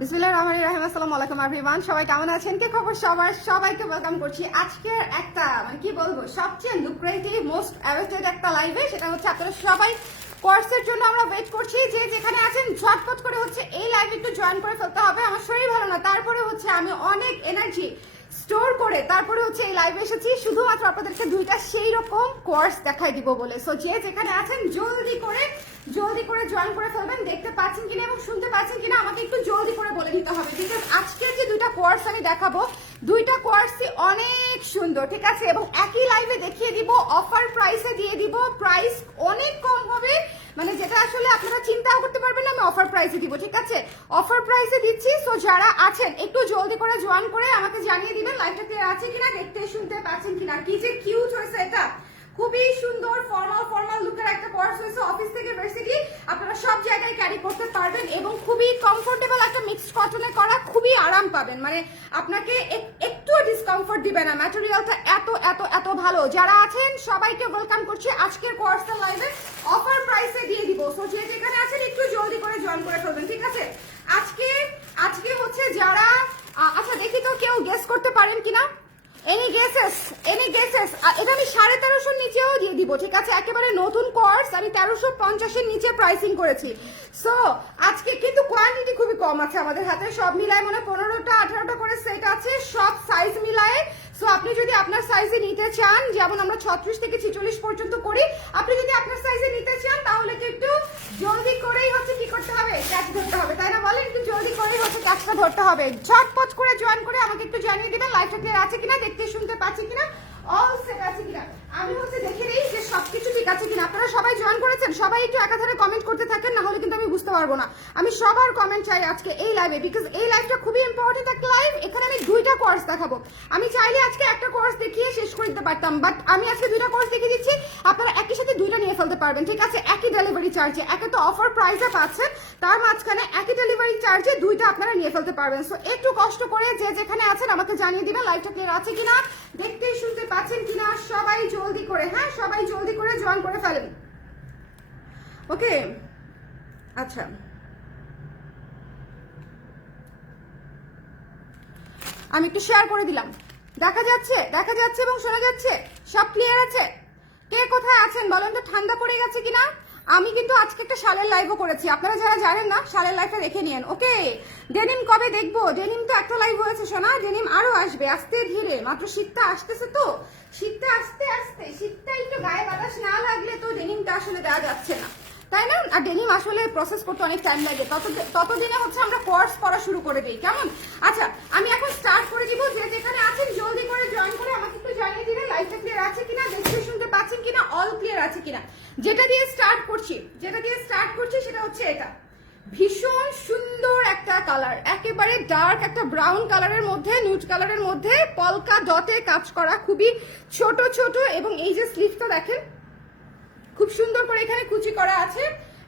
বিসমিল্লাহির রহমানির রহিম। আসসালামু আলাইকুম এভরিওয়ান, সবাই কেমন আছেন? কি খবর সবার? সবাইকে ওয়েলকাম করছি আজকের একটা কি বলবো সবচেয়ে লুক্রেটিভ মোস্ট অ্যাওয়েটেড একটা লাইভে। সেটা হচ্ছে আপনারা সবাই কোর্সের জন্য আমরা ওয়েট করছি। যে যেখানে আছেন ঝটপট করে হচ্ছে এই লাইভে একটু জয়েন করে ফেলতে হবে। আমার শরীর ভালো না, তারপরে হচ্ছে আমি অনেক এনার্জি স্টোর করে তারপরে হচ্ছে এই লাইভে এসেছি শুধুমাত্র আপনাদেরকে দুইটা সেই রকম কোর্স দেখাই দিব বলে। সো যে যেখানে আছেন জলদি করে জয়েন করে ফেলবেন। দেখতে পাচ্ছেন কিনা এবং শুনতে পাচ্ছেন কিনা আমাকে একটু জলদি করে বলে দিতে হবে, বিকজ আজকের যে দুইটা কোর্স আমি দেখাবো দুইটা কোর্সই অনেক সুন্দর, ঠিক আছে? এবং একই লাইভে দেখিয়ে দিব, অফার প্রাইসে দিয়ে দিব, প্রাইস অনেক কম হবে, মানে যেটা আসলে আপনারা চিন্তাও করতে পারবেন না। আমি অফার প্রাইসে দিব, ঠিক আছে? অফার প্রাইসে দিচ্ছি। সো যারা আছেন একটু জলদি করে জয়েন করে আমাকে জানিয়ে দিবেন লাইভটা ক্লিয়ার আছে কিনা, দেখতে শুনতে পাচ্ছেন কিনা। কি যে কিউট হয়েছে এটা, খুবই সুন্দর ফর্মাল লুকের একটা কোর্স হয়েছে। অফিস থেকে ভার্সিটি আপনারা সব জায়গায় ক্যারি করতে পারবেন এবং খুবই কমফোর্টেবল একটা মিক্সড কটনে করা, খুবই আরাম পাবেন, মানে আপনাকে একটু ডিসকমফোর্ট দিবে না। ম্যাটেরিয়ালটা এত এত এত ভালো। যারা আছেন সবাইকে ওয়েলকাম করছি আজকের কোর্সের লাইভে, অফার প্রাইসে দিয়ে দিব। সো যে যেখানে আছেন একটু জলদি করে জয়েন করে ফেলবেন, ঠিক আছে? আজকে হচ্ছে যারা আচ্ছা দেখি তো কেউ গেস করতে পারেন কিনা। এনি গেসেস এটা আমি 1350 নিচেও দিয়ে দিব, ঠিক আছে? একেবারে নতুন কোর্স আমি 1350 নিচে প্রাইসিং করেছি। সো আজকে কিন্তু কোয়ান্টিটি খুবই কম আছে আমাদের হাতে, সব মিলায় মনে 15টা 18টা করে সেট আছে, সব সাইজ মিলায়। সো আপনি যদি আপনার সাইজে নিতে চান, যেমন আমরা 36 থেকে 46 পর্যন্ত করি, আপনি যদি আপনার সাইজে নিতে চান তাহলে একটু জলদি করেই হচ্ছে কি করতে হবে, ক্যাচ ধরতে হবে, তাই না? বলেন, একটু জলদি করেই হচ্ছে ক্যাচটা ধরতে হবে। ঝটপট করে জয়েন করে আমাকে একটু জানিয়ে দিবেন লাইভটা ক্লিয়ার আছে কিনা, দেখতে শুনতে পাচ্ছি কিনা, অল সেট আছে কিনা। আমি হচ্ছে দেখে নেই যে সবকিছু ঠিক আছে কিনা। আপনারা সবাই জয়েন করেছেন? সবাই একটু একাধারে কমেন্ট করতে থাকেন, না হলে কিন্তু আমি বুঝতে পারবো না। আমি সবার কমেন্ট চাই আজকে এই লাইভে, বিকজ এই লাইভটা খুবই ইম্পর্টেন্ট একটা লাইভ। এখানে আমি দুইটা কোর্স দেখাবো। আমি চাইলে আজকে একটা কোর্স দেখিয়ে শেষ করে দিতে পারতাম, বাট আমি আজকে দুইটা কোর্স দেখিয়ে দিচ্ছি। আপনারা একই সাথে দুইটা নিয়ে ফেলতে পারবেন, ঠিক আছে? একই ডেলিভারি চার্জে, একে তো অফার প্রাইসে পাচ্ছেন, তার মাঝখানে একই ডেলিভারি চার্জে দুইটা আপনারা নিয়ে ফেলতে পারবেন। সো একটু কষ্ট করে যে যেখানে আছেন আমাকে জানিয়ে দিবেন লাইভটা ক্লিয়ার আছে কিনা, দেখতেই শুনতে পাচ্ছেন কিনা। সবাই জলদি করে, হ্যাঁ সবাই জলদি করে জয়েন করে ফেলেন। ওকে, আচ্ছা আমি একটু শেয়ার করে দিলাম। দেখা যাচ্ছে এবং শোনা যাচ্ছে, সব ক্লিয়ার আছে? কে কোথায় আছেন বলেন তো, ঠান্ডা পড়ে গেছে কিনা? আমি কিন্তু আজকে একটা শালের লাইভও করেছি, আপনারা যারা জানেন না শালের লাইভটা দেখে নিন। ওকে, ডেনিম কবে দেখবো? ডেনিম তো একটা লাইভ হয়েছে সোনা, ডেনিম আরো আসবে আস্তে ধীরে, মাত্র শীতটা আসতেছে তো, শীতটা আস্তে আস্তে, শীতটা একটু গায়ে বাতাস না লাগলে তো ডেনিমটা আসলে দেওয়া যাচ্ছে না, তাই না? আর ডেনিম আসলে প্রসেস করতে অনেক টাইম লাগে, ততদিনে হচ্ছে আমরা কোর্স করা শুরু করে দিই, কেমন? আচ্ছা আমি এখন স্টার্ট করে দিব। যে যেখানে আছেন জলদি করে জয়েন করে আমাকে একটু জানিয়ে দিবেন লাইভটা ক্লিয়ার আছে কিনা, দেখতে শুনতে পাচ্ছেন কিনা, অল ক্লিয়ার আছে কিনা। যেটা দিয়ে স্টার্ট করছি সেটা হচ্ছে এটা, ভীষণ সুন্দর একটা কালার, একেবারে ডার্ক একটা ব্রাউন কালারের মধ্যে, নিউড কালারের মধ্যে পলকা ডটে কাজ করা, খুবই ছোট ছোট, এবং এই যে স্লিভটা দেখেন খুব সুন্দর করে এখানে কুচি করা আছে,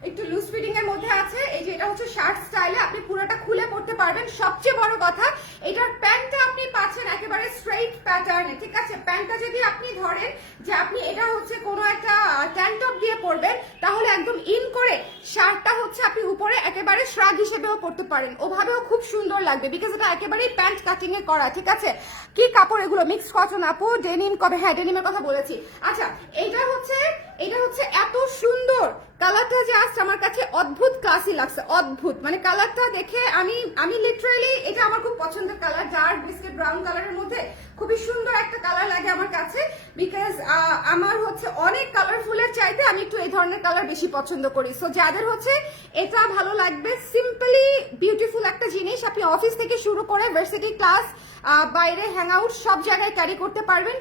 একটু লুজ ফিটিং এর মধ্যে আছে। এই যে এটা হচ্ছে শার্ট স্টাইলে, আপনি পুরোটা খুলে পড়তে পারবেন। সবচেয়ে বড় কথা, এটার প্যান্টটা আপনি পাচ্ছেন একেবারে স্ট্রেইট প্যাটার্নে, ঠিক আছে? প্যান্টটা যদি আপনি ধরেন যে আপনি এটা হচ্ছে কোনো একটা ট্যাঙ্ক টপ দিয়ে পরবেন, তাহলে একদম ইন করে শার্টটা হচ্ছে আপনি উপরে একেবারে শ্রাগ হিসেবেও পরতে পারেন, ওভাবেও খুব সুন্দর লাগবে, বিকজ এটা একেবারেই প্যান্ট কাটিং এ করা, ঠিক আছে? কি কাপড় এগুলো, মিক্স কটন আপু। ডেনিম কবে? হ্যাঁ ডেনিমের কথা বলেছি। আচ্ছা এটা হচ্ছে এত সুন্দর কালারটা, জাস্ট আমার কাছে অদ্ভুত ক্লাসি লাগছে, অদ্ভুত, মানে কালারটা দেখে আমি লিটারালি এটা আমার খুব পছন্দের কালার, ডার্ক বিস্কিট ব্রাউন কালারের মধ্যে খুবই সুন্দর একটা কালার লাগে আমার কাছে, বিকজ আমার হচ্ছে অনেক কালারফুলের চাইতে আমি একটু এই ধরনের কালার বেশি পছন্দ করি। সো যাদের হচ্ছে এটা ভালো লাগবে, সিম্পলি বিউটিফুল একটা জিনিস, আপনি অফিস থেকে শুরু করে ভার্সিটি ক্লাস, বাইরে হ্যাং আউট সব জায়গায় ক্যারি করতে পারবেন,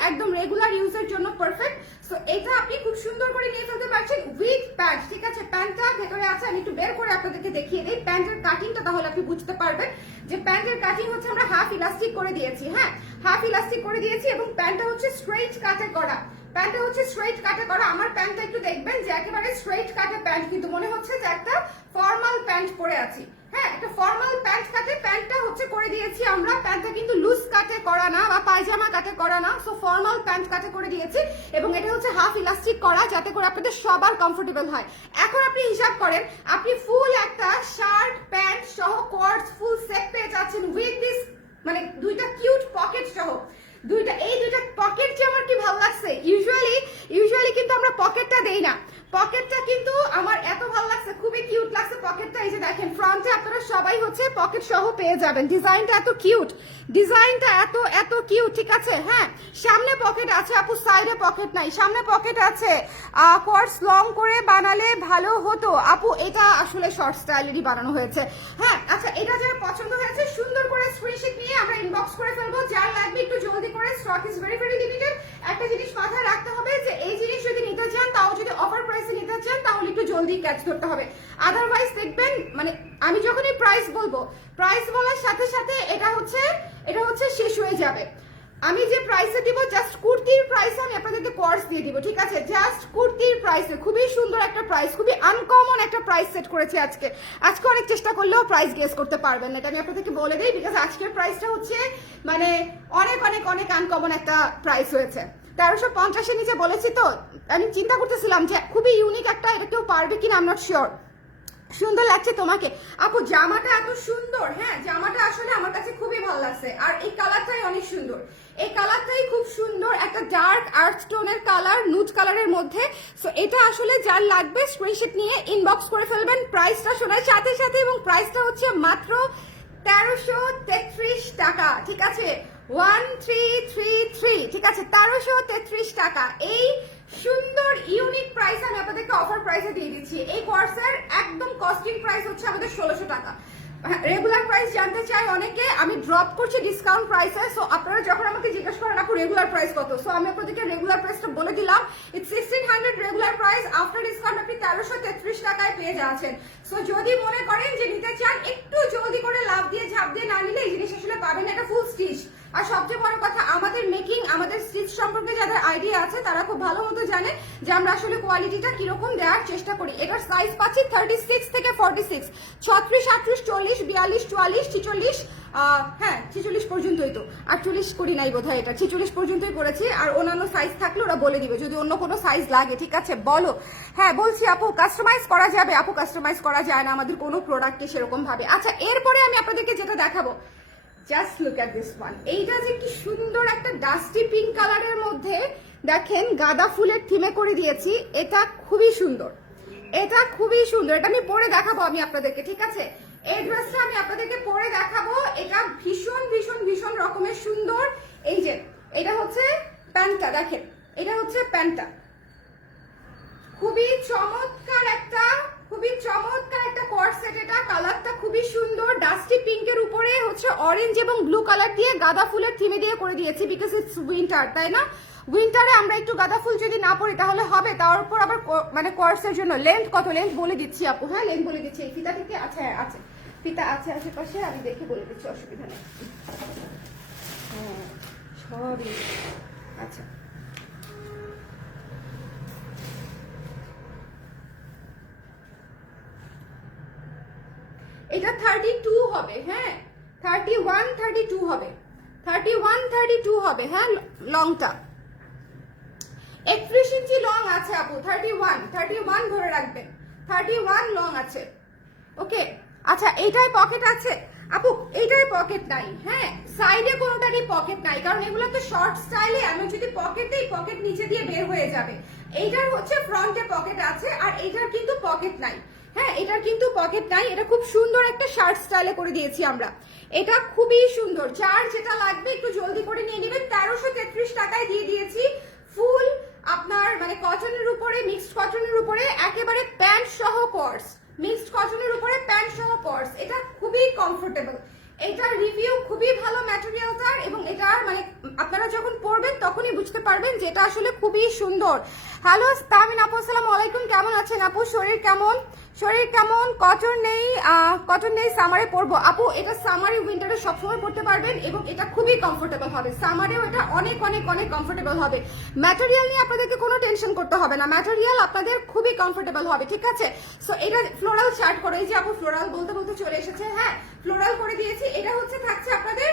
একদম রেগুলার ইউজের জন্য পারফেক্ট। সো এটা আপনি খুব সুন্দর করে নিয়ে ফেলতে পারছেন উইথ প্যান্ট, ঠিক আছে? প্যান্টটা ভেতরে আছে, আমি একটু বের করে আপনাদেরকে দেখিয়ে দিই প্যান্টের কাটিংটা, তাহলে আপনি বুঝতে পারবেন যে প্যান্টের কাটিং হচ্ছে আমরা হাফ ইলাস্টিক করে দিয়েছি, হ্যাঁ হাফ ইলাস্টিক করে দিয়েছি, এবং প্যান্টটা হচ্ছে স্ট্রেইট কাটে করা, আমার প্যান্টটা একটু দেখবেন যে একেবারে স্ট্রেইট কাটে প্যান্ট, কিন্তু মনে হচ্ছে যে একটা ফর্মাল প্যান্ট পরে আছি, হ্যাঁ একটা ফর্মাল প্যান্ট কাটে প্যান্টটা হচ্ছে করে দিয়েছি আমরা। প্যান্টটা কিন্তু লুজ কাটে করা না বা পায়জামা কাটে করা না, সো ফর্মাল প্যান্ট কাটে করে দিয়েছি, এবং এটা হচ্ছে হাফ ইলাস্টিক করা যাতে করে আপনাদের সবার কমফোর্টেবল হয়। এখন আপনি হিসাব করেন, আপনি ফুল একটা শার্ট প্যান্ট সহ মানে দুইটা কিউট পকেট সহ এই দুইটা পকেট যে আমার কি ভালো লাগছে। ইউজুয়ালি কিন্তু আমরা পকেটটা দেই না, পকেটটা কিন্তু আমার এত ভালো লাগছে, খুবই কিউট লাগছে পকেটটা। এই যে দেখেন ফ্রন্টে আপনারা সবাই হচ্ছে পকেট সহ পেয়ে যাবেন। ডিজাইনটা এত কিউট, এত কিউট, ঠিক আছে। হ্যাঁ, সামনে পকেট আছে আপু, সাইডে পকেট নাই, সামনে পকেট আছে। কোয়ার্স লং করে বানালে ভালো হতো আপু, এটা আসলে শর্ট স্টাইলেরই বানানো হয়েছে। হ্যাঁ, আচ্ছা, এটা যারা পছন্দ হয়েছে সুন্দর করে স্ক্রিনশট নিয়ে আমরা ইনবক্স করে ফেলবো। যার লাগবে একটু জলদি করে, stock is very very limited. একটা জিনিস মাথায় রাখতে হবে যে এই জিনিস যদি নিতে চান, তাও যদি অফার প্রাইসে নিতে চান, তাহলে একটু জলদি ক্যাচ করতে হবে। আদারওয়াইজ দেখবেন মানে আমি যখনই প্রাইস বলবো, প্রাইস বলার সাথে সাথে এটা হচ্ছে শেষ হয়ে যাবে। আমি যে প্রাইসে দিব জাস্ট কুর্তির প্রাইসে আমি আপনাদেরকে কোর্স দিয়ে দিব, ঠিক আছে। জাস্ট কুর্তির প্রাইসে খুবই সুন্দর একটা প্রাইস, খুবই আনকমন একটা প্রাইস সেট করেছি আজকে অনেক চেষ্টা করলেও প্রাইস গেস করতে পারবেন না, এটা আমি আপনাদেরকে বলে দিই। বিকজ আজকের প্রাইসটা হচ্ছে মানে অনেক অনেক অনেক আনকমন একটা প্রাইস হয়েছে। 1350-এর নিচে বলেছি তো, আমি চিন্তা করতেছিলাম যে খুবই ইউনিক একটা, এটা কেউ পারবে কিনা, আই এম নট শিওর। সুন্দর লাগছে তোমাকে আপু, জামাটা এত সুন্দর। হ্যাঁ, জামাটা আসলে আমার কাছে খুবই ভালো লাগছে, আর এই কালারটাই অনেক সুন্দর, এই কালারটাই খুব সুন্দর, একটা ডার্ক আর্থ টোনের কালার, নুড কালারের মধ্যে। সো এটা আসলে যার লাগবে স্ক্রিনশট নিয়ে ইনবক্স করে ফেলবেন। প্রাইসটা শোনার সাথে সাথে, এবং প্রাইসটা হচ্ছে মাত্র 1333 টাকা, ঠিক আছে। 1333, ঠিক আছে, 1333 টাকা। এই সুন্দর ইউনিক প্রাইস আমি আপনাদেরকে অফার প্রাইসে দিয়ে দিচ্ছি। এই কোর্সের একদম কস্টিং প্রাইস হচ্ছে আমাদের 1600 টাকা। রেগুলার প্রাইস জানতে চাই অনেকে, আমি ড্রপ করছি ডিসকাউন্ট প্রাইসে। সো আপনারা যখন আমাকে জিজ্ঞেস করেন আপু রেগুলার প্রাইস কত, সো আমি আপনাদেরকে রেগুলার প্রাইসটা বলে দিলাম। It's 1600 regular price, after discount আপনি 1333 টাকায় পেয়ে যাচ্ছেন। সো যদি মনে করেন যে নিতে চান, একটু জলদি করে লাভ দিয়ে ঝাঁপ দিয়ে না নিলে এই জিনিস আসলে পাবেন না, এটা ফুল স্টিচ। আর সবচেয়ে বড় কথা, আমাদের মেকিং, আমাদের স্টিচ সম্পর্কে যাদের আইডিয়া আছে তারা খুব ভালো মতো জানে যে আমরা আসলে কোয়ালিটিটা কিরকম দেওয়ার চেষ্টা করি। এটার সাইজ পাচ্ছি 36 থেকে 46, 36, 38, 40, 42, 44, 46, হ্যাঁ 46 পর্যন্তই, তো 48 করি নাই বোধহয়, এটা 46 পর্যন্তই করেছি। আর অন্যান্য সাইজ থাকলে ওরা বলে দিবে যদি অন্য কোনো সাইজ লাগে, ঠিক আছে। বলো। হ্যাঁ বলছি আপু, কাস্টমাইজ করা যাবে আপু, কাস্টমাইজ করা যায় না আমাদের কোনো প্রোডাক্টে সেরকম ভাবে। আচ্ছা, এরপরে আমি আপনাদেরকে যেটা দেখাবো, just look at this one. এইটা যে কি সুন্দর একটা ডাস্টি পিঙ্ক কালারের মধ্যে দেখেন গাঁদা ফুলের থিমে করে দিয়েছি, এটা খুবই সুন্দর, এটা খুবই সুন্দর। এটা আমি পরে দেখাবো আমি আপনাদেরকে, ঠিক আছে। এই ড্রেসটা আমি আপনাদেরকে পরে দেখাবো, এটা ভীষণ ভীষণ ভীষণ রকমের সুন্দর। এই যে এটা হচ্ছে প্যান্টটা, দেখেন এটা হচ্ছে প্যান্টটা, খুবই চমৎকার একটা কোর্সেট। এটা কালারটা খুবই সুন্দর, ডাস্টি পিঙ্কের উপরে হচ্ছে অরেঞ্জ এবং ব্লু কালার দিয়ে গাঁদা ফুলের থিমে দিয়ে করে দিয়েছি, বিকজ ইটস উইন্টার, তাই না। উইন্টারে আমরা একটু গাঁদা ফুল যদি না পরি তাহলে হবে। তার উপর আবার মানে কোর্সের জন্য লেন্থ কত, লেন্থ বলে দিচ্ছি আপু। হ্যাঁ, লেন্থ বলে দিচ্ছি। এই ফিতা থেকে আছে, আছে ফিতা আছে আশেপাশে, আমি দেখে বলে দিচ্ছি, অসুবিধা নেই। হ্যাঁ সবই আচ্ছা। এটা 32 হবে, হ্যাঁ 31, 32 হবে, 31, 32 হবে। হ্যাঁ, লংটা 31 ইঞ্চি লং আছে আপু, 31 ধরে রাখবেন, 31 লং আছে। ওকে, আচ্ছা এইটাই পকেট আছে আপু, এইটাই পকেট নাই। হ্যাঁ, সাইডে কোনোটারই পকেট নাই, কারণ এগুলো তো শর্ট স্টাইলে, আমি যদি পকেট দিই পকেট নিচে দিয়ে বের হয়ে যাবে। এইটার হচ্ছে ফ্রন্টে পকেট আছে, আর এইটার কিন্তু পকেট নাই। হ্যাঁ, এটার কিন্তু পকেট নাই। এটা খুব সুন্দর একটা শার্ট স্টাইলে করে দিয়েছি আমরা, এটা খুবই সুন্দর। যার যেটা লাগবে একটু জলদি করে নিয়ে নেবেন। 1333 টাকায় দিয়ে দিয়েছি, ফুল আপনার মানে কটনের উপরে, মিক্সড কটনের উপরে, একেবারে প্যান্ট সহ কোর্স, মিক্সড কটনের উপরে প্যান্ট সহ কোর্স। এটা খুবই কমফোর্টেবল, এটার রিভিউ খুবই ভালো ম্যাটেরিয়ালটার, এবং এটার মানে আপনারা যখন পরবেন তখনই বুঝতে পারবেন যে এটা আসলে খুবই সুন্দর। হ্যালো তামিন আপু, আসসালামু আলাইকুম, কেমন আছেন আপু? শরীর কেমন? কটন নেই, সামারে পরবো আপু। এটা সামারে উইন্টারে সবসময় পরতে পারবেন, এবং এটা খুবই কমফোর্টেবল হবে। সামারেও এটা অনেক অনেক অনেক কমফোর্টেবল হবে। ম্যাটেরিয়াল নিয়ে আপনাদেরকে কোনো টেনশন করতে হবে না, ম্যাটেরিয়াল আপনাদের খুবই কমফোর্টেবল হবে, ঠিক আছে। সো এটা ফ্লোরাল শার্ট করে, এই যে আপু ফ্লোরাল বলতে বলতে চলে এসেছে। হ্যাঁ, ফ্লোরাল করে দিয়েছি। এটা হচ্ছে থাকছে আপনাদের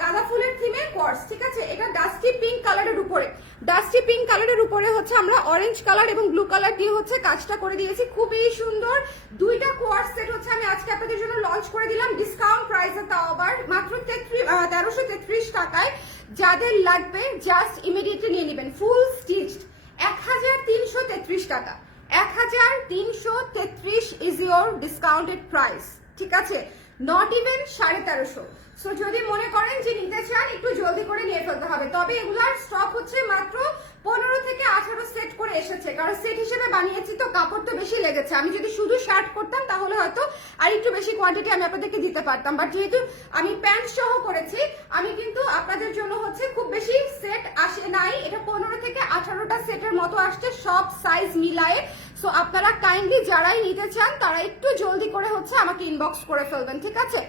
গাঁদা ফুলের থিমে কোর্স, ঠিক আছে। এটা ডাস্টি পিঙ্ক কালারের উপরে, হচ্ছে আমরা অরেঞ্জ কালার এবং ব্লু কালার দিয়ে হচ্ছে কাজটা করে দিয়েছি, খুবই সুন্দর। দুইটা কোর্স সেট হচ্ছে আমি আজকে আপনাদের জন্য লঞ্চ করে দিলাম ডিসকাউন্ট প্রাইসে, তাও আবার মাত্র 1333 টাকায়। যাদের লাগবে জাস্ট ইমিডিয়েটলি নিয়ে নেবেন। ফুল স্টিচড 1333 টাকা, 1333 ইজ ইয়োর ডিসকাউন্টেড প্রাইস, ঠিক আছে? Not even 1350। সো যদি মনে করেন যে নিতে চান একটু জলদি করে নিয়ে ফেলতে হবে। তবে এগুলার স্টক হচ্ছে মাত্র 15 থেকে 18 সেট করে এসেছে, কারণ সেট হিসেবে বানিয়েছি তো কাপড় তো বেশি লেগেছে। আমি যদি শুধু শার্ট করতাম তাহলে হয়তো আর একটু বেশি কোয়ান্টিটি আমি আপনাদেরকে দিতে পারতাম, বাট যেহেতু আমি প্যান্ট সহ করেছি আমি কিন্তু আপনাদের জন্য হচ্ছে খুব বেশি সেট আসে নাই। এটা 15 থেকে 18টা সেটের মতো আসছে, সব সাইজ মিলায়ে। সো আপনারা কাইন্ডলি যারাই নিতে চান তারা একটু জলদি করে হচ্ছে আমাকে ইনবক্স করে ফেলবেন, ঠিক আছে?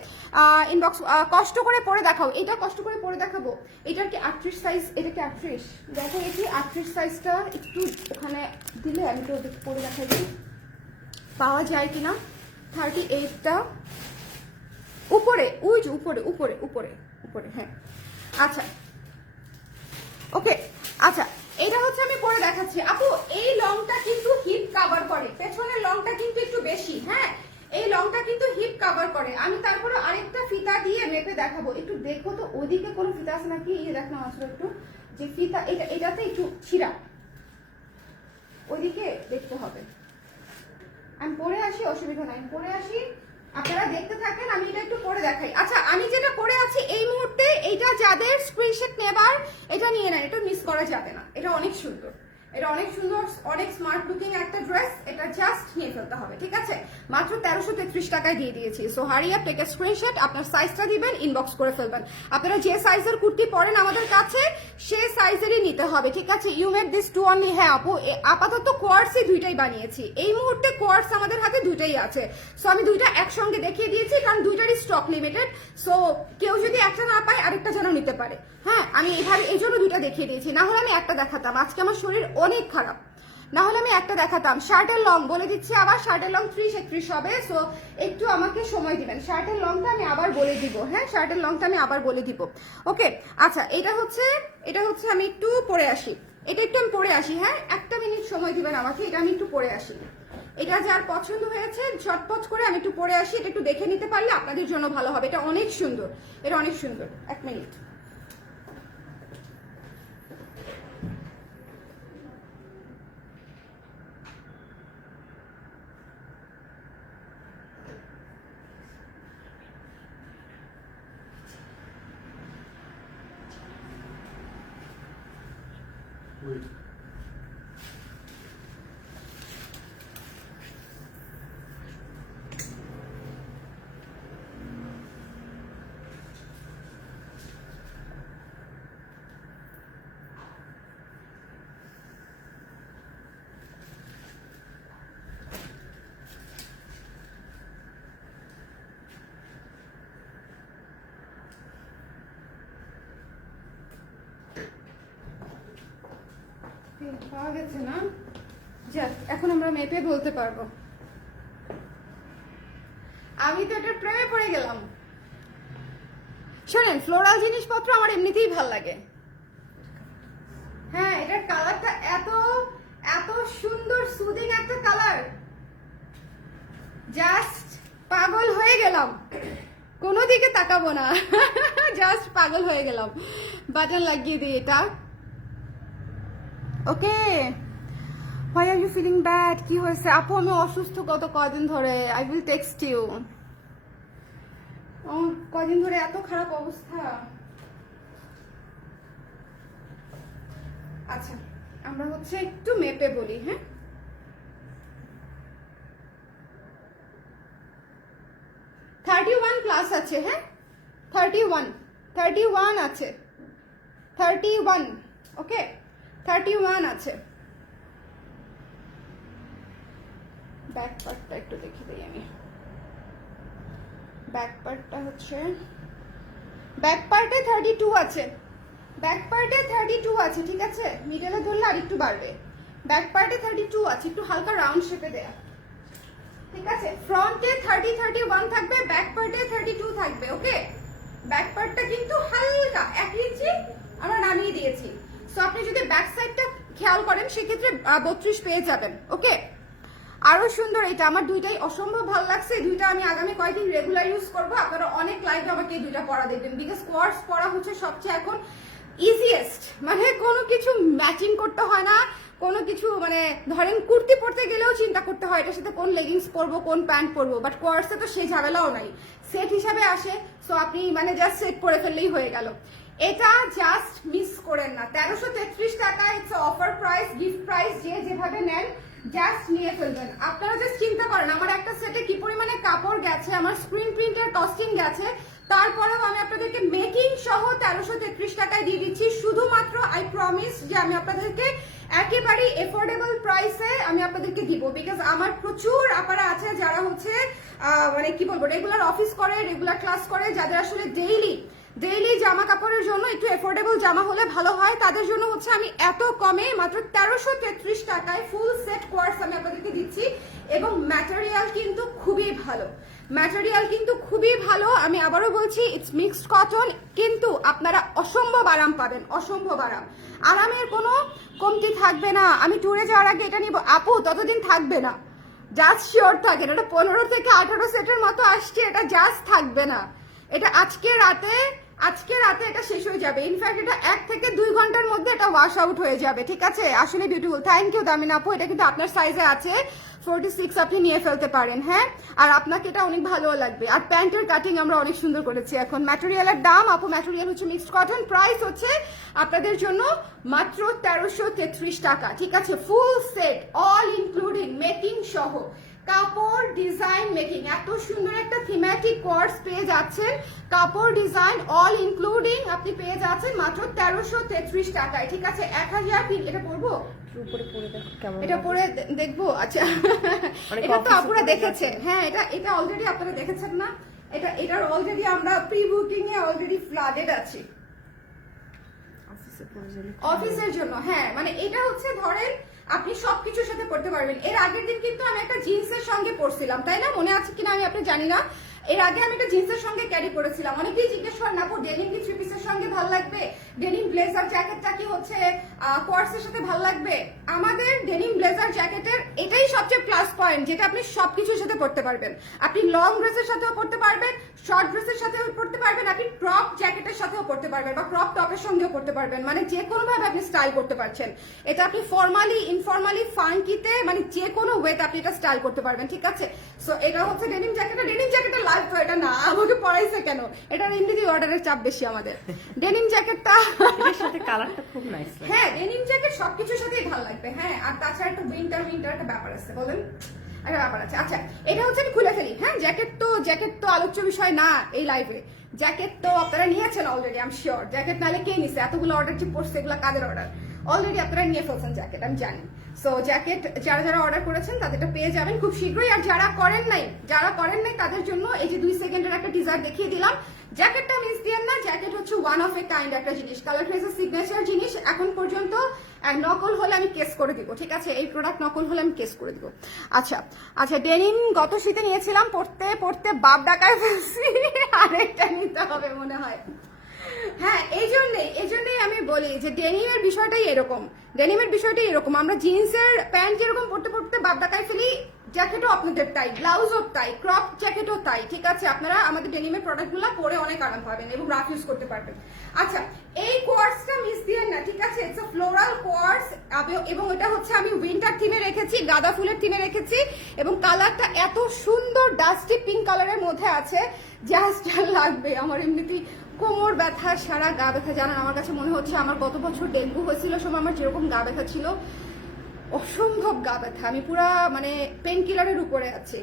ইনবক্স কষ্ট করে পরে দেখাও, এটা কষ্ট করে পরে দেখাবো। এটার কি 38 সাইজ? এটা কি 38? দেখো এটি 38 সাইজটা একটু ওখানে দিলে আমি তো পরে দেখাই দিই পাওয়া যায় কিনা। 38টা উপরে, ওই যে উপরে উপরে উপরে উপরে, হ্যাঁ আচ্ছা ওকে। আচ্ছা এটা হচ্ছে আমি পরে দেখাচ্ছি। আপু এই লংটা কিন্তু হিপ কভার করে, পেছনের লংটা কিন্তু একটু বেশি, হ্যাঁ এই লংটা কিন্তু হিপ কভার করে। আমি তারপরে আরেকটা ফিতা দিয়ে মেপে দেখাবো, একটু দেখো তো ওদিকে কোনো ফিতা আছে নাকি। এই দেখ না আসলে একটু যে ফিতা এটাতে একটু ছিঁড়া, ওইদিকে দেখতে হবে। আমি পরে আসি, অসুবিধা নাই, পরে আসি, আপনারা দেখতে থাকেন, আমি এটা একটু পরে দেখাই। আচ্ছা আমি যেটা পরে আছি এই মুহূর্তে, এইটা যাদের স্ক্রিনশট নেবার এটা নিয়ে নেন, এটা মিস করা যাবে না। এটা অনেক সুন্দর, এটা অনেক সুন্দর, অনেক স্মার্ট লুকিং একটা ড্রেস। এটা জাস্ট নিয়ে ফেলতে হবে, ঠিক আছে? মাত্র 1333 টাকায় দিয়ে দিয়েছি। So hurry up, take a screenshot, আপনার সাইজটা দিবেন, ইনবক্স করে ফেলবেন। আপনারা যে সাইজের কুর্তি পরেন আমাদের কাছে সে সাইজেরই নিতে হবে, ঠিক আছে? You made this too only. হ্যাঁ আপু আপাতত কোয়ার্সই দুইটাই বানিয়েছি, এই মুহূর্তে কোয়ার্স আমাদের হাতে দুইটাই আছে। সো আমি দুইটা একসঙ্গে দেখিয়ে দিয়েছি কারণ দুইটারই স্টক লিমিটেড। সো কেউ যদি একটা না পায় আরেকটা যেন নিতে পারে, হ্যাঁ আমি এইভাবে এই জন্য দুইটা দেখিয়ে দিয়েছি। না হলে আমি একটা দেখাতাম, আজকে আমার শরীর অনেক খারাপ, না হলে আমি একটা দেখাতাম। শার্টের লং বলে দিচ্ছি আবার, শার্টের লং 30-31 হবে। সো একটু আমাকে সময় দিবেন, শার্টের লংটা আমি আবার বলে দিব, হ্যাঁ শার্টের লংটা আমি আবার বলে দিব, ওকে? আচ্ছা এটা হচ্ছে আমি একটু পরে আসি, এটা একটু আমি পরে আসি, হ্যাঁ 1 মিনিট সময় দিবেন আমাকে, এটা আমি একটু পরে আসি। এটা যার পছন্দ হয়েছে ঝটপট করে আমি একটু পরে আসি, এটা একটু দেখে নিতে পারলে আপনাদের জন্য ভালো হবে। এটা অনেক সুন্দর, এটা অনেক সুন্দর। 1 মিনিট। Wait. পাওয়া গেছে না? যাক এখন আমরা মেপে বলতে পারবো। আমি তো এটার প্রেমে পড়ে গেলাম। শোনেন ফ্লোরাল জিনিসপত্র আমার এমনিতেই ভাল লাগে, হ্যাঁ এটার কালারটা এত এত সুন্দর, সুদিং একটা কালার, জাস্ট পাগল হয়ে গেলাম, কোনো দিকে তাকাবো না, জাস্ট পাগল হয়ে গেলাম। বাটন লাগিয়ে দিই এটা, ওকে? Why are you feeling bad? কি হয়েছে আপু? আমি অসুস্থ গত কদিন ধরে। I will text you. কদিন ধরে এত খারাপ অবস্থা। আচ্ছা আমরা হচ্ছে একটু মেপে বলি, হ্যাঁ 31 প্লাস আছে, হ্যাঁ 31 আছে, 31 ওকে 31 আছে। ব্যাক পার্টটা একটু দেখে দিই আমি। ব্যাক পার্টটা হচ্ছে, ব্যাক পার্টে 32 আছে, ব্যাক পার্টে 32 আছে, ঠিক আছে? মিডলে ধরলে আর একটু বাড়বে। ব্যাক পার্টে 32 আছে, একটু হালকা রাউন্ড শেপে দেয়া, ঠিক আছে? ফ্রন্টে 31 থাকবে, ব্যাক পার্টে 32 থাকবে, ওকে? ব্যাক পার্টটা কিন্তু হালকা 1 ইঞ্চি আমরা নামিয়ে দিয়েছি। সো আপনি যদি ব্যাক সাইডটা খেয়াল করেন সেক্ষেত্রে 32 পেয়ে যাবেন, ওকে? আরো সুন্দর এটা, আমার দুইটাই অসম্ভব ভালো লাগছে। দুইটা আমি আগামী কয়েকদিন রেগুলার ইউজ করবো। আপনারা অনেক লাইভে আমাকে এই দুইটা পরা দেখবেন, বিকজ কোয়ার্টস পরা হচ্ছে সবচেয়ে এখন ইজিয়েস্ট। মানে কোনো কিছু ম্যাচিং করতে হয় না, কোনো কিছু মানে ধরেন কুর্তি পরতে গেলেও চিন্তা করতে হয় এটার সাথে কোন লেগিংস পরবো, কোন প্যান্ট পরবো, বাট কোয়ার্টসে তো সেই ঝামেলাও নাই, সেট হিসাবে আসে। সো আপনি মানে জাস্ট সেট পরে ফেললেই হয়ে গেল। এটা জাস্ট মিস করেন না, 1333 টাকা, it's offer price, gift price, যে যেভাবে নেন জাস্ট নিয়ে ফেলবেন। আপনারা জাস্ট চিন্তা করেন আমার একটা সেটে কি পরিমাণে কাপড় গেছে, আমার স্ক্রিন প্রিন্টের কস্টিং গেছে, তারপরেও আমি আপনাদেরকে মেকিং সহ 1333 টাকায় দিয়ে দিচ্ছি। শুধুমাত্র আই প্রমিস যে আমি আপনাদেরকে একেবারে এফোর্ডেবল প্রাইসে আমি আপনাদেরকে দিব, বিকজ আমার প্রচুর আপারা আছে যারা হচ্ছে মানে কি বলবো রেগুলার অফিস করে, রেগুলার ক্লাস করে, যাদের আসলে ডেইলি জামা কাপড়ের জন্য একটু এফোর্ডেবল জামা হলে ভালো হয়, তাদের জন্য হচ্ছে আমি এত কমে মাত্র 1333 টাকায় ফুল সেট কোয়ার্টস আমি আপনাদেরকে দিচ্ছি। এবং ম্যাটেরিয়াল কিন্তু খুবই ভালো, ম্যাটেরিয়াল কিন্তু খুবই ভালো। আমি আবারও বলছি ইটস মিক্সড কটন, কিন্তু আপনারা অসম্ভব আরাম পাবেন, অসম্ভব আরাম। আরামের কোনো কমতি থাকবে না। আমি ট্যুরে যাওয়ার আগে এটা নিব, আপু ততদিন থাকবে না, জাস্ট শিওর থাকেন। এটা 15 থেকে 18 সেটের মতো আসছে, এটা জাস্ট থাকবে না। এটা আজকে রাতে এটা শেষ হয়ে যাবে। ইনফ্যাক্ট এটা 1 থেকে 2 ঘন্টার মধ্যে এটা ওয়াশ আউট হয়ে যাবে, ঠিক আছে? আসলে বিউটিফুল, থ্যাংক ইউ দামিনা আপু। এটা কিন্তু আপনার সাইজে আছে 46, আপনি নিয়ে ফেলতে পারেন। হ্যাঁ, আর আপনাকে এটা অনেক ভালোও লাগবে। আর প্যান্টের কাটিং আমরা অনেক সুন্দর করেছি। এখন ম্যাটেরিয়ালের দাম, আপু ম্যাটেরিয়াল হচ্ছে মিক্সড কটন, প্রাইস হচ্ছে আপনাদের জন্য মাত্র 1333 টাকা, ঠিক আছে? Full set all including making সহ, কাপড় ডিজাইন মেকিং, এত সুন্দর একটা থিমেটিক কোর্স পেয়ে যাচ্ছেন, কাপড় ডিজাইন অল ইনক্লুডিং আপনি পেয়ে যাচ্ছেন মাত্র 1333 টাকায়, ঠিক আছে? 1000 এটা পরবো, এটা পরে দেখবো। আচ্ছা, এটা তো আপনারা দেখেছেন, হ্যাঁ এটা অলরেডি আপনারা দেখেছেন না, এটার অলরেডি আমরা প্রি বুকিং এ অলরেডি ফ্লাডেড আছি অফিসের জন্য। হ্যাঁ, মানে এটা হচ্ছে ধরেন আপনি সবকিছুর সাথে পড়তে পারবেন। এর আগের দিন কিন্তু আমি একটা জিন্সের সঙ্গে পরছিলাম, তাই না? মনে আছে কিনা আমি আপনি জানি না। এর আগে আমি একটা জিন্সের সঙ্গে ক্যারি করেছিলাম। অনেকেই জিজ্ঞেস করেন আপু ডেনিম কি থ্রি পিসের সঙ্গে ভালো লাগবে, ডেনিম ব্লেজার জ্যাকেটটা কি হচ্ছে কোয়ার্টসের সাথে ভালো লাগবে? আমাদের ডেনিম ব্লেজার জ্যাকেটের এটাই সবচেয়ে প্লাস পয়েন্ট, যেটা আপনি সবকিছুর সাথে পড়তে পারবেন। আপনি লং ড্রেসের সাথেও পড়তে পারবেন, শর্ট ড্রেসের সাথেও পড়তে পারবেন, আপনি ক্রপ জ্যাকেটের সাথেও পড়তে পারবেন, বা ক্রপ টপের সঙ্গেও পড়তে পারবেন। মানে যে কোনো ভাবে আপনি স্টাইল করতে পারছেন। এটা আপনি ফর্মালি, ইনফর্মালি, ফাঙ্কিতে, মানে যে কোনো ওয়েতে আপনি এটা স্টাইল করতে পারবেন, ঠিক আছে? সো এটা হচ্ছে ডেনিম জ্যাকেটের লাইভ তো এটা না, আমাকে পড়াইছে কেন? এটার এমনিতেই অর্ডারের চাপ বেশি আমাদের। ডেনিম জ্যাকেটটা এর সাথে কালারটা খুব নাইস লাগে। হ্যাঁ, ডেনিম জ্যাকেট সবকিছুর সাথেই ভালো লাগবে। হ্যাঁ, আর তাছাড়া একটা উইন্টার একটা ব্যাপার আছে, বলেন একটা ব্যাপার আছে। আচ্ছা, এটা হচ্ছে আমি খুলে ফেলি। হ্যাঁ, জ্যাকেট তো আলোচ্য বিষয় না এই লাইভে। জ্যাকেট তো আপনারা নিয়েছেন already, I am sure. Jacket নালে কে নিছে? এতগুলো অর্ডার যে পড়ছে, এগুলো কাদের অর্ডার? অলরেডি আপনারা নিয়ে ফেলছেন জ্যাকেট, আমি জানি। সো জ্যাকেট যারা অর্ডার করেছেন তাদেরটা পেয়ে যাবেন খুব শীঘ্রই। আর যারা করেন নাই তাদের জন্য এই যে 2 সেকেন্ডের একটা টিজার দেখিয়ে দিলাম। জ্যাকেটটা মিস দিয়েন না, জ্যাকেট হচ্ছে ওয়ান অফ এ কাইন্ড একটা জিনিস, কালার ট্রেসের সিগনেচার জিনিস। এখন পর্যন্ত নকল হলে আমি কেস করে দিব, ঠিক আছে? এই প্রোডাক্ট নকল হলে আমি কেস করে দিব। আচ্ছা, ডেনিম গত শীতে নিয়েছিলাম, পড়তে বাপ ডাকায় ফেলছি, আরেকটা নিতে হবে মনে হয়। হ্যাঁ, এই জন্যই আমি বলি যে ডেনিমের বিষয়টাই এরকম। আমরা জিন্সের প্যান্ট যেরকম পড়তে বাপ ডাকায় ফেলি, জ্যাকেটও আপনাদের তাই, ব্লাউজও তাই, ক্রপ জ্যাকেটও তাই, ঠিক আছে? আপনারা আমাদের ডেনিমের প্রোডাক্টগুলো পরে অনেক আরাম পাবেন এবং রাফ ইউজ করতে পারবেন। আচ্ছা, এই কোয়ার্টসটা মিস দিয়েন না, ঠিক আছে? ইটস আ ফ্লোরাল কোয়ার্টস, এবং এটা হচ্ছে আমি উইন্টার থিমে রেখেছি, গাঁদা ফুলের থিমে রেখেছি, এবং কালারটা এত সুন্দর ডাস্টি পিঙ্ক কালারের মধ্যে আছে, জাস্ট লাগবে। আমার এমনিতেই কোমর ব্যথা, সারা গা ব্যথা, জানেন আমার কাছে মনে হচ্ছে আমার গত বছর ডেঙ্গু হয়েছিল সময় আমার যেরকম গা ব্যথা ছিল, অসম্ভব গা ব্যথা। আমি পুরা মানে পেন কিলারের উপরে আছি।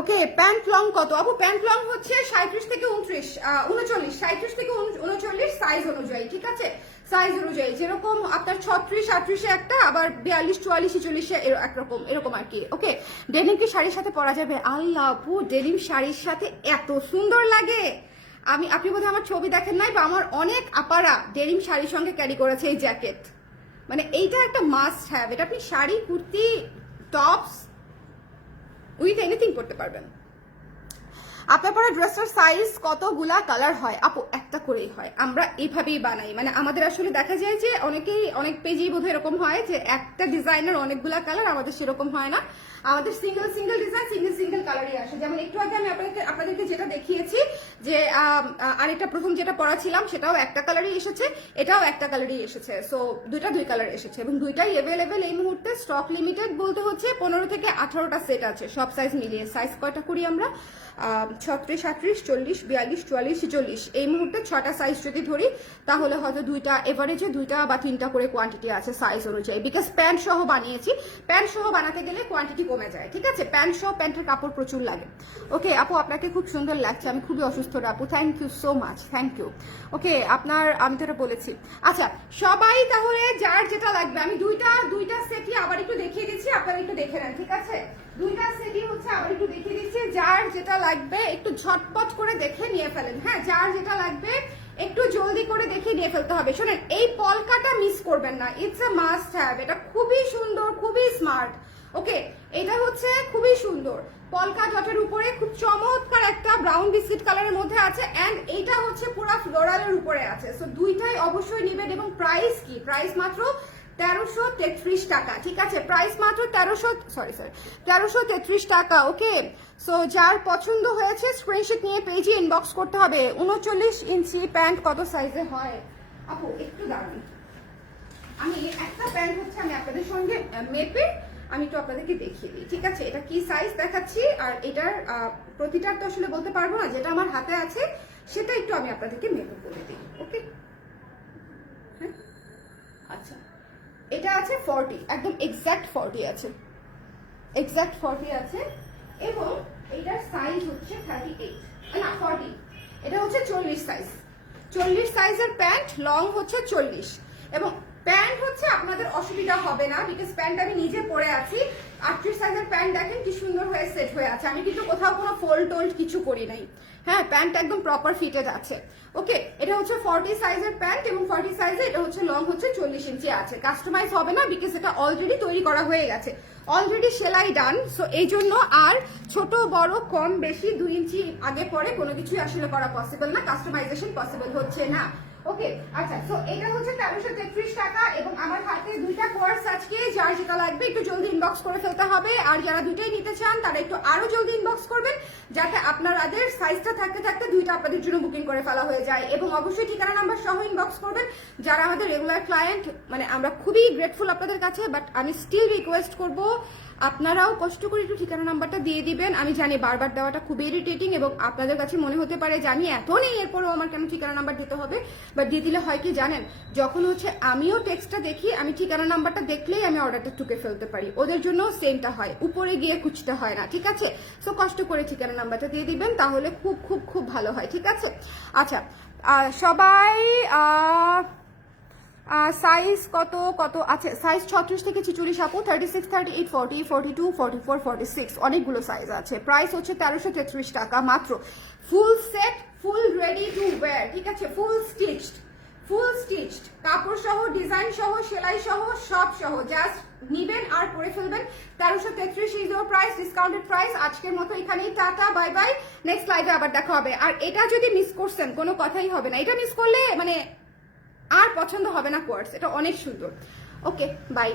ওকে, প্যান্ট লং কত আপু? প্যান্ট লং হচ্ছে 37 থেকে 39, 37 থেকে 39 সাইজ অনুযায়ী, ঠিক আছে? সাইজ অনুযায়ী যেরকম আপনার 36, 38 একটা, আবার 42, 44, 46 এরকম আর কি। ওকে, ডেনিম কি শাড়ির সাথে পরা যাবে? আল্লাহ আপু, ডেনিম শাড়ির সাথে এত সুন্দর লাগে। আপনি বোধহয় আমার ছবি দেখেন নাই, বা আমার অনেক আপারা ডেনিম শাড়ির সঙ্গে ক্যারি করেছে এই জ্যাকেট। মানে এইটা একটা মাস্ট হ্যাভ। এটা আপনি sari, kurti, tops with anything করতে পারবেন। আপনার পরে ড্রেসের সাইজ কতগুলা কালার হয় আপু? একটা করেই হয়, আমরা এইভাবেই বানাই। মানে আমাদের আসলে দেখা যায় যে অনেক পেজেই বোধহয় এরকম হয় যে একটা ডিজাইনের অনেকগুলা কালার, আমাদের সেরকম হয় না। আমাদের সিঙ্গেল ডিজাইন সিঙ্গেল কালারই আসে। যেমন একটু আগে আমি আপনাদেরকে যেটা দেখিয়েছি যে আরেকটা প্রথম যেটা পড়াছিলাম সেটাও একটা কালারই এসেছে, এটাও একটা কালারই এসেছে। সো দুই কালার এসেছে এবং দুইটাই অ্যাভেলেবেল এই মুহূর্তে। স্টক লিমিটেড বলতে হচ্ছে 15 থেকে 18টা সেট আছে, সব সাইজ মিলিয়ে। সাইজ কয়টা করি আমরা? 36, 38, 40, 42, 44, 40। এই মুহূর্তে 6টা সাইজ যদি ধরি তাহলে হয়তো দুইটা এভারেজে 2টা বা 3টা করে কোয়ান্টিটি আছে সাইজ অনুযায়ী। বিকজ প্যান্ট সহ বানিয়েছি, প্যান্ট সহ বানাতে গেলে কোয়ান্টিটি কমে যায়, ঠিক আছে? প্যান্ট সহ, প্যান্টের কাপড় প্রচুর লাগে। ওকে আপু, আপনাকে খুব সুন্দর লাগছে, আমি খুবই অসুস্থ আপু, thank you so much, thank you. Okay আমি তো এটা বলেছি। আচ্ছা সবাই তাহলে যার যেটা লাগবে, আমি দুইটা সেটই আবার একটু দেখিয়ে দিচ্ছি, আপনারা একটু দেখে নেন, ঠিক আছে? দুইটা সেটই হচ্ছে আবার একটু দেখিয়ে দিচ্ছি। যার যেটা লাগবে একটু ঝটপট করে দেখে নিয়ে ফেলেন, হ্যাঁ? যার যেটা লাগবে একটু জলদি করে দেখে নিয়ে ফেলতে হবে। শোনেন, এই পলকাটা মিস করবেন না, ইটস এ মাস্ট হ্যাভ। এটা খুবই সুন্দর, খুবই স্মার্ট। ওকে, এটা হচ্ছে খুবই সুন্দর পলকা ডটের উপরে, খুব চমৎকার একটা ব্রাউন বিস্কিট কালারের মধ্যে আছে। এন্ড এইটা হচ্ছে পুরো ফ্লোরালের উপরে আছে। সো দুইটাই অবশ্যই নেবেন। এবং প্রাইস কি? প্রাইস মাত্র 1333 টাকা, ঠিক আছে? প্রাইস মাত্র 1333 টাকা। ওকে, সো যার পছন্দ হয়েছে স্ক্রিনশট নিয়ে পেজে ইনবক্স করতে হবে। 39 ইঞ্চি প্যান্ট কত সাইজে হয় আপু? একটু দাঁড়ান, আমি একটা প্যান্ট হচ্ছে আমি আপনাদের সঙ্গে মেপে আমি একটু আপনাদেরকে দেখিয়ে দিই, ঠিক আছে? এটা কি সাইজ দেখাচ্ছি, আর এটার প্রতিটার তো আসলে বলতে পারবো না, যেটা আমার হাতে আছে সেটা একটু আমি আপনাদেরকে মেপে বলে দিই। ওকে, হ্যাঁ, আচ্ছা, এটা আছে 40, একদম এক্সাক্ট 40 আছে, এক্সাক্ট 40 আছে। এবং এটার সাইজ হচ্ছে 38, না 40, এটা হচ্ছে 40 সাইজ। 40 সাইজের প্যান্ট, লং হচ্ছে 40। এবং প্যান্ট হচ্ছে আপনাদের অসুবিধা হবে না, বিকজ প্যান্ট আমি নিজে পরে আছি। 38 সাইজের প্যান্ট দেখেন কি সুন্দর হয়ে সেট হয়ে আছে, আমি কিন্তু কোথাও কোনো ফোল্ড টোল্ড কিছু করি নাই। হ্যাঁ, প্যান্ট একদম প্রপার ফিটেড আছে। ওকে, এটা হচ্ছে 40 সাইজের প্যান্ট এবং 40 সাইজে এটা হচ্ছে লং হচ্ছে 40 ইঞ্চি আছে। কাস্টমাইজ হবে না, বিকজ এটা অলরেডি তৈরি করা হয়ে গেছে, অলরেডি সেলাই ডান। সো এই জন্য আর ছোট বড় কম বেশি 2 ইঞ্চি আগে পরে কোনো কিছুই আসলে করা পসিবল না, কাস্টমাইজেশন পসিবল হচ্ছে না। ওকে, আচ্ছা, সো এটা হচ্ছে 1333 টাকা। এবং আমার হাতে দুইটা কোর্স আজকে, যার যেটা লাগবে একটু জলদি ইনবক্স করে ফেলতে হবে। আর যারা দুইটাই নিতে চান তারা একটু আরো জলদি ইনবক্স করবেন, যাতে আপনাদের সাইজটা থাকতে থাকতে দুইটা আপনাদের জন্য বুকিং করে ফেলা হয়ে যায়। এবং অবশ্যই ঠিকানা নাম্বার সহ ইনবক্স করবেন। যারা আমাদের রেগুলার ক্লায়েন্ট, মানে আমরা খুবই গ্রেটফুল আপনাদের কাছে, বাট আমি স্টিল রিকোয়েস্ট করব আপনারাও কষ্ট করে একটু ঠিকানা নাম্বারটা দিয়ে দিবেন। আমি জানি বারবার দেওয়াটা খুব ইরিটেটিং এবং আপনাদের কাছে মনে হতে পারে জানি এত নেই, এরপরেও আমার কেন ঠিকানা নাম্বার দিতে হবে। বাট দিয়ে দিলে হয় কি জানেন, যখন হচ্ছে আমিও টেক্সটটা দেখি, আমি ঠিকানা নাম্বারটা দেখলেই আমি অর্ডারটা টুকে ফেলতে পারি। ওদের জন্য সেমটা হয়, উপরে গিয়ে খুঁজতে হয় না, ঠিক আছে? সো কষ্ট করে ঠিকানা নাম্বারটা দিয়ে দিবেন, তাহলে খুব খুব খুব ভালো হয়, ঠিক আছে? আচ্ছা, সবাই সাইজ কত আছে? সাইজ 36 থেকে 46 আপু, 36, 38, 40, 42, 44, 46, অনেকগুলো সাইজ আছে। প্রাইস হচ্ছে 1333 টাকা মাত্র। Full set, full ready to wire, ঠিক আছে? ফুল স্টিচড কাপড় সহ, ডিজাইন সহ, সেলাই সহ, সব সহ, জাস্ট নিবেন আর পরে ফেলবেন। 1333 is your price, discounted price. আজকের মতো এখানেই, টাটা, বাই বাই। নেক্সট লাইভে আবার দেখা হবে। আর এটা যদি মিস করছেন কোনো কথাই হবে না, এটা মিস করলে মানে আর পছন্দ হবে না কোয়ার্স, এটা অনেক সুন্দর। ওকে, বাই।